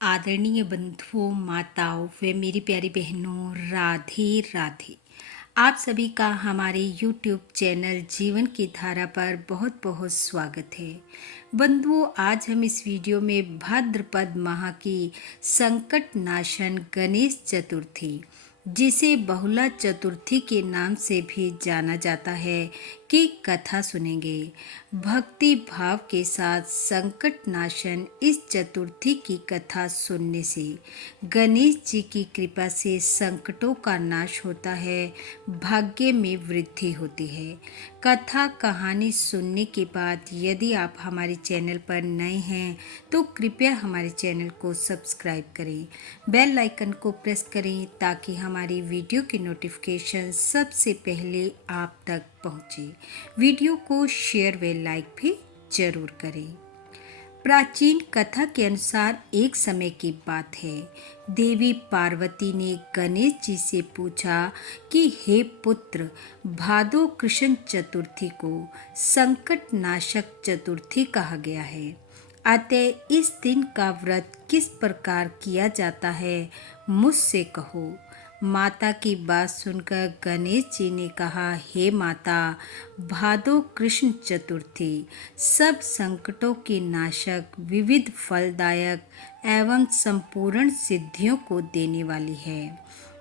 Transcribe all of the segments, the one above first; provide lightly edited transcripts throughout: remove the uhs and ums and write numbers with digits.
आदरणीय बंधुओं, माताओं व मेरी प्यारी बहनों, राधे राधे। आप सभी का हमारे YouTube चैनल जीवन की धारा पर बहुत बहुत स्वागत है। बंधुओं, आज हम इस वीडियो में भाद्रपद माह की संकट नाशन गणेश चतुर्थी, जिसे बहुला चतुर्थी के नाम से भी जाना जाता है, की कथा सुनेंगे। भक्ति भाव के साथ संकट नाशन इस चतुर्थी की कथा सुनने से गणेश जी की कृपा से संकटों का नाश होता है, भाग्य में वृद्धि होती है। कथा कहानी सुनने के बाद यदि आप हमारे चैनल पर नए हैं तो कृपया हमारे चैनल को सब्सक्राइब करें, बेल आइकन को प्रेस करें ताकि हमारी वीडियो की नोटिफिकेशन सबसे पहले आप तक पहुंचे। वीडियो को शेयर व लाइक भी जरूर करें। प्राचीन कथा के अनुसार एक समय की बात है, देवी पार्वती ने गणेश जी से पूछा कि हे पुत्र, भादो कृष्ण चतुर्थी को संकट नाशक चतुर्थी कहा गया है, अतः इस दिन का व्रत किस प्रकार किया जाता है, मुझसे कहो। माता की बात सुनकर गणेश जी ने कहा, हे माता, भादो कृष्ण चतुर्थी सब संकटों के नाशक, विविध फलदायक एवं संपूर्ण सिद्धियों को देने वाली है।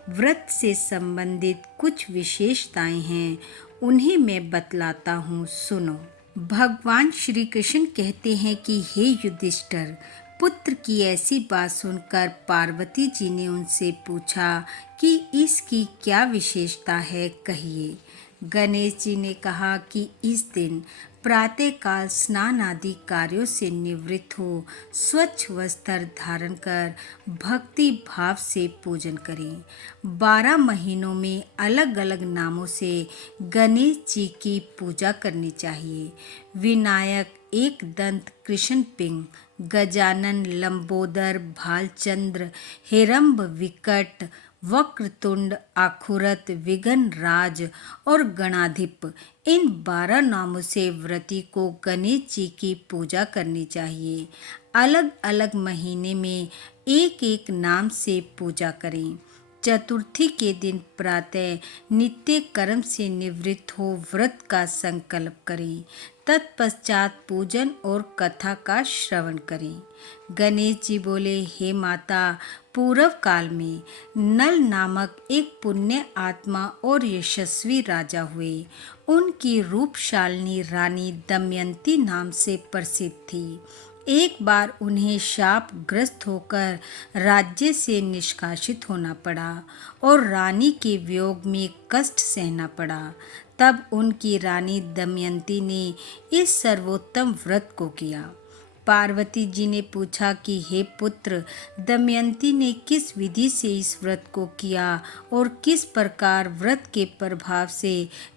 व्रत से संबंधित कुछ विशेषताएं हैं, उन्हें मैं बतलाता हूँ, सुनो। भगवान श्री कृष्ण कहते हैं कि हे युधिष्ठिर, पुत्र की ऐसी बात सुनकर पार्वती जी ने उनसे पूछा कि इसकी क्या विशेषता है, कहिए। गणेश जी ने कहा कि इस दिन प्रातःकाल स्नान आदि कार्यों से निवृत्त हो स्वच्छ वस्त्र धारण कर भक्ति भाव से पूजन करें। 12 महीनों में अलग अलग नामों से गणेश जी की पूजा करनी चाहिए। विनायक, एक दंत, कृष्ण पिंग, गजानन, लंबोदर, भालचंद्र, हेरंब, विकट, वक्रतुंड, आखुरत, विघ्न राज और गणाधिप, इन 12 नामों से व्रती को गणेश जी की पूजा करनी चाहिए। अलग अलग महीने में एक एक नाम से पूजा करें। चतुर्थी के दिन प्रातः नित्य कर्म से निवृत्त हो व्रत का संकल्प करें। तत्पश्चात पूजन और कथा का श्रवण करें। गणेश जी बोले, हे माता, पूर्व काल में नल नामक एक पुण्य आत्मा और यशस्वी राजा हुए। उनकी रूपशालिनी रानी दमयंती नाम से प्रसिद्ध थी। एक बार उन्हें शाप ग्रस्त होकर राज्य से निष्कासित होना पड़ा और रानी के वियोग में कष्ट सहना पड़ा। तब उनकी रानी दमयंती ने इस सर्वोत्तम व्रत को किया। पार्वती जी ने पूछा कि हे पुत्र, दमयंती ने किस विधि से इस व्रत को किया और किस प्रकार व्रत के प्रभाव से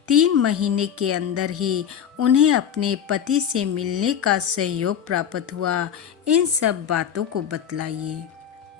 3 महीने के अंदर ही उन्हें अपने पति से मिलने का सहयोग प्राप्त हुआ, इन सब बातों को बतलाइए।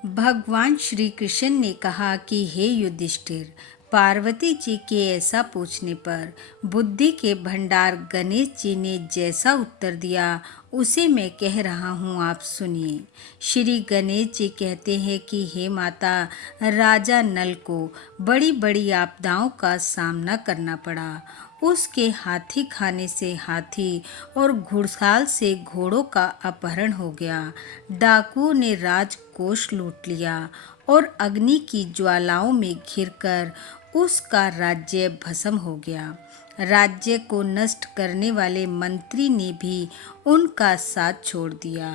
भगवान श्री कृष्ण ने कहा कि हे युधिष्ठिर, पार्वती जी के ऐसा पूछने पर बुद्धि के भंडार गणेश जी ने जैसा उत्तर दिया उसे मैं कह रहा हूँ, आप सुनिए। श्री गणेश जी कहते हैं कि हे माता, राजा नल को बड़ी बड़ी आपदाओं का सामना करना पड़ा। उसके हाथी खाने से हाथी और घुड़साल से घोड़ों का अपहरण हो गया। डाकुओं ने राजकोष लूट लिया और अग्नि की ज्वालाओं में घिरकर उसका राज्य भस्म हो गया। राज्य को नष्ट करने वाले मंत्री ने भी उनका साथ छोड़ दिया।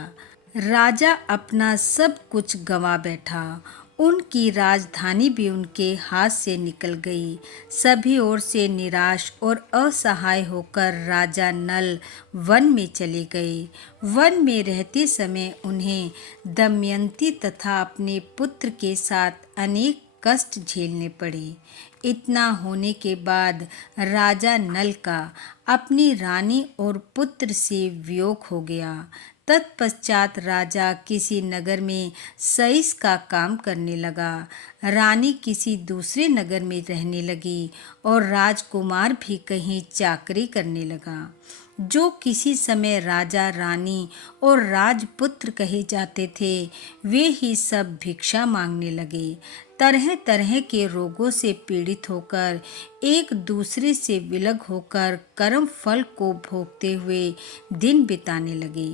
राजा अपना सब कुछ गंवा बैठा। उनकी राजधानी भी उनके हाथ से निकल गई। सभी ओर से निराश और असहाय होकर राजा नल वन में चले गए। वन में रहते समय उन्हें दमयंती तथा अपने पुत्र के साथ अनेक कष्ट झेलने पड़े। इतना होने के बाद राजा नल का अपनी रानी और पुत्र से वियोग हो गया। तत्पश्चात राजा किसी नगर में सईस का काम करने लगा। रानी किसी दूसरे नगर में रहने लगी और राजकुमार भी कहीं चाकरी करने लगा। जो किसी समय राजा रानी और राजपुत्र कहे जाते थे, वे ही सब भिक्षा मांगने लगे। तरह तरह के रोगों से पीड़ित होकर, एक दूसरे से विलग होकर कर्म फल को भोगते हुए दिन बिताने लगे।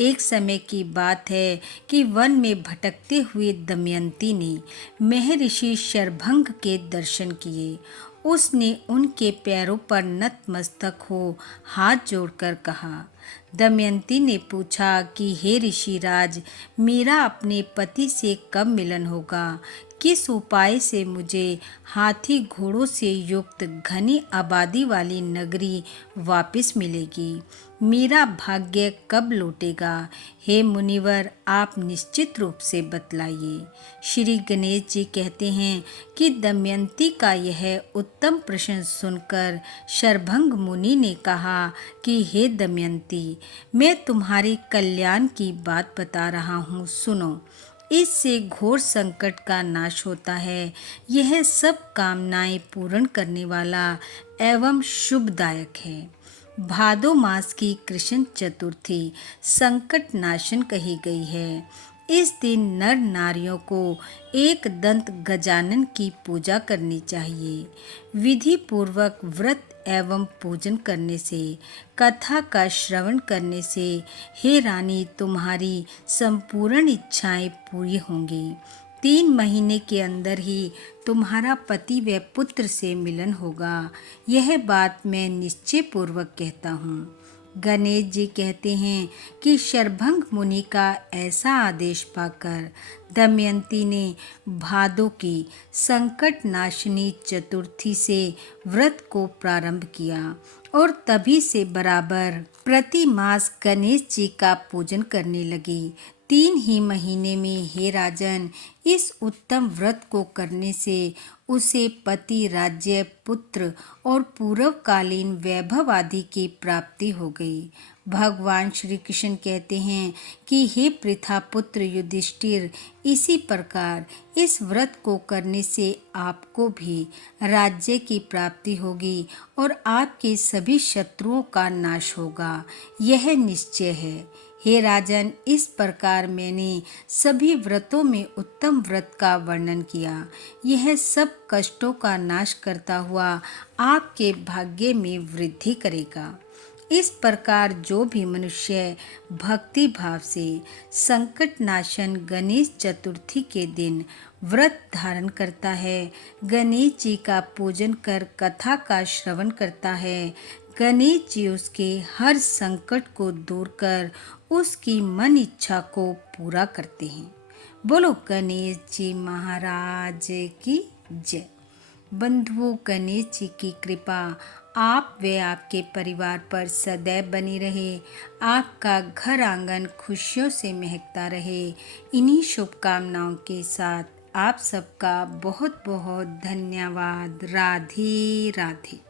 एक समय की बात है कि वन में भटकते हुए दमयंती ने महर्षि शरभंग के दर्शन किए। उसने उनके पैरों पर नतमस्तक हो हाथ जोड़कर कहा। दमयंती ने पूछा कि हे ऋषिराज, मेरा अपने पति से कब मिलन होगा? किस उपाय से मुझे हाथी घोड़ों से युक्त घनी आबादी वाली नगरी वापस मिलेगी? मेरा भाग्य कब लौटेगा? हे मुनिवर, आप निश्चित रूप से बतलाइए। श्री गणेश जी कहते हैं कि दमयंती का यह उत्तम प्रश्न सुनकर शरभंग मुनि ने कहा कि हे दमयंती, मैं तुम्हारे कल्याण की बात बता रहा हूँ, सुनो। इससे घोर संकट का नाश होता है। यह सब कामनाएं पूर्ण करने वाला एवं शुभदायक है। भादो मास की कृष्ण चतुर्थी संकट नाशन कही गई है। इस दिन नर नारियों को एक दंत गजानन की पूजा करनी चाहिए। विधि पूर्वक व्रत एवं पूजन करने से, कथा का श्रवण करने से, हे रानी, तुम्हारी संपूर्ण इच्छाएं पूरी होंगी। 3 महीने के अंदर ही तुम्हारा पति व पुत्र से मिलन होगा। यह बात मैं निश्चय पूर्वक कहता हूँ। गणेश जी कहते हैं कि शरभंग मुनि का ऐसा आदेश पाकर दमयंती ने भादो की संकट नाशिनी चतुर्थी से व्रत को प्रारंभ किया और तभी से बराबर प्रति मास गणेश जी का पूजन करने लगी। 3 ही महीने में, हे राजन, इस उत्तम व्रत को करने से उसे पति, राज्य, पुत्र और पूर्वकालीन वैभव आदि की प्राप्ति हो गई। भगवान श्री कृष्ण कहते हैं कि हे पृथा पुत्र युधिष्ठिर, इसी प्रकार इस व्रत को करने से आपको भी राज्य की प्राप्ति होगी और आपके सभी शत्रुओं का नाश होगा। यह निश्चय है। हे राजन, इस प्रकार मैंने सभी व्रतों में उत्तम व्रत का वर्णन किया। यह सब कष्टों का नाश करता हुआ आपके भाग्य में वृद्धि करेगा। इस प्रकार जो भी मनुष्य भक्ति भाव से संकट नाशन गणेश चतुर्थी के दिन व्रत धारण करता है, गणेश जी का पूजन कर कथा का श्रवण करता है, गणेश जी उसके हर संकट को दूर कर उसकी मन इच्छा को पूरा करते हैं। बोलो गणेश जी महाराज की जय। बंधुओं, गणेश जी की कृपा आप व आपके परिवार पर सदैव बनी रहे। आपका घर आंगन खुशियों से महकता रहे। इन्हीं शुभकामनाओं के साथ आप सबका बहुत बहुत धन्यवाद। राधे राधे।